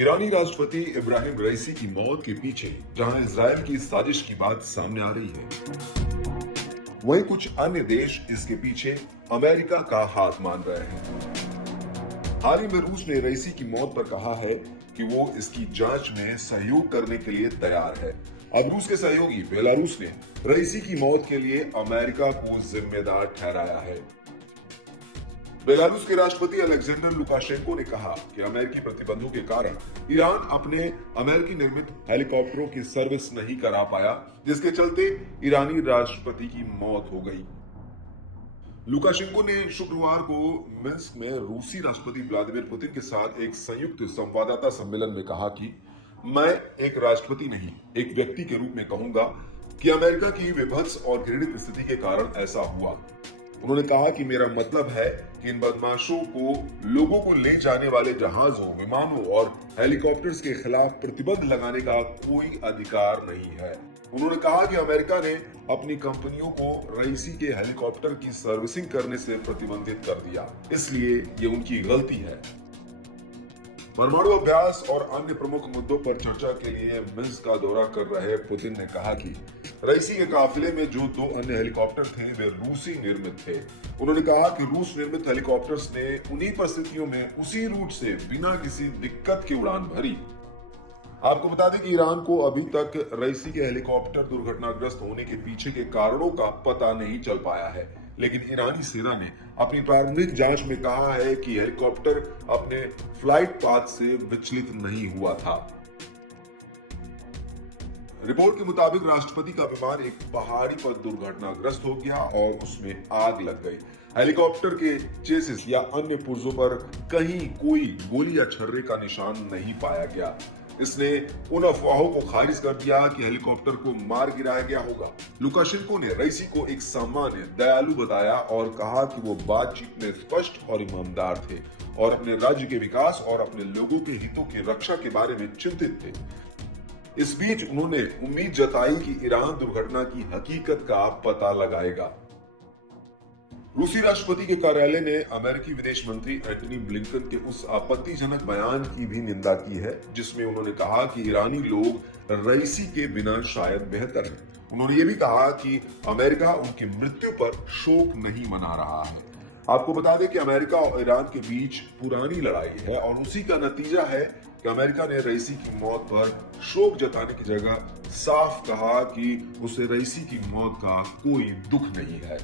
ईरानी राष्ट्रपति इब्राहिम रईसी की मौत के पीछे जहां इजराइल की साजिश की बात सामने आ रही है, वहीं कुछ अन्य देश इसके पीछे अमेरिका का हाथ मान रहे हैं। हाल ही में रूस ने रईसी की मौत पर कहा है कि वो इसकी जांच में सहयोग करने के लिए तैयार है। अब रूस के सहयोगी बेलारूस ने रईसी की मौत के लिए अमेरिका को जिम्मेदार ठहराया है। बेलारूस के राष्ट्रपति अलेक्जेंडर लुकाशेंको ने कहा कि अमेरिकी प्रतिबंधों के कारण ईरान अपने अमेरिकी निर्मित हेलीकॉप्टरों की सर्विस नहीं करा पाया, जिसके चलते ईरानी राष्ट्रपति की मौत हो गई। लुकाशेंको ने शुक्रवार को मिन्स्क में रूसी राष्ट्रपति व्लादिमीर पुतिन के साथ एक संयुक्त संवाददाता सम्मेलन में कहा कि मैं एक राष्ट्रपति नहीं, एक व्यक्ति के रूप में कहूंगा कि अमेरिका की विभत्स और घृणित स्थिति के कारण ऐसा हुआ। उन्होंने कहा कि मेरा मतलब है कि इन बदमाशों को लोगों को ले जाने वाले जहाजों, विमानों और हेलीकॉप्टर्स के खिलाफ प्रतिबंध लगाने का कोई अधिकार नहीं है। उन्होंने कहा कि अमेरिका ने अपनी कंपनियों को रईसी के हेलीकॉप्टर की सर्विसिंग करने से प्रतिबंधित कर दिया, इसलिए ये उनकी गलती है। परमाणु अभ्यास और अन्य प्रमुख मुद्दों पर चर्चा के लिए मिन्स्क का दौरा कर रहे पुतिन ने कहा कि रईसी के काफिले में जो 2 अन्य हेलीकॉप्टर थे वे रूसी निर्मित थे। उन्होंने कहा कि रूस निर्मित हेलीकॉप्टर्स ने उन्हीं परिस्थितियों में उसी रूट से बिना किसी दिक्कत की उड़ान भरी। आपको बता दें कि ईरान को अभी तक रईसी के हेलीकॉप्टर दुर्घटनाग्रस्त होने के पीछे के कारणों का पता नहीं चल पाया है, लेकिन ईरानी सेना ने अपनी प्रारंभिक जांच में कहा है कि हेलीकॉप्टर अपने फ्लाइट पाथ से विचलित नहीं हुआ था। रिपोर्ट के मुताबिक राष्ट्रपति का विमान एक पहाड़ी पर दुर्घटनाग्रस्त हो गया और उसमें आग लग गई। हेलीकॉप्टर के चेसिस या अन्य पुर्जों पर कहीं कोई गोली या छर्रे का निशान नहीं पाया गया। इसने उन अफवाहों को खारिज कर दिया कि हेलीकॉप्टर को मार गिराया गया होगा। लुकाशेंको ने रईसी को एक सामान्य दयालु बताया और कहा कि वो बातचीत में स्पष्ट और ईमानदार थे और अपने राज्य के विकास और अपने लोगों के हितों की रक्षा के बारे में चिंतित थे। इस बीच उन्होंने उम्मीद जताई कि ईरान दुर्घटना की हकीकत का पता लगाएगा। रूसी राष्ट्रपति के कार्यालय ने अमेरिकी विदेश मंत्री एंटनी ब्लिंकन के उस आपत्तिजनक बयान की भी निंदा की है जिसमें उन्होंने कहा कि ईरानी लोग रईसी के बिना शायद बेहतर हैं। उन्होंने ये भी कहा कि अमेरिका उनकी मृत्यु पर शोक नहीं मना रहा है। आपको बता दें कि अमेरिका और ईरान के बीच पुरानी लड़ाई है और उसी का नतीजा है कि अमेरिका ने रईसी की मौत पर शोक जताने की जगह साफ कहा कि उसे रईसी की मौत का कोई दुख नहीं है।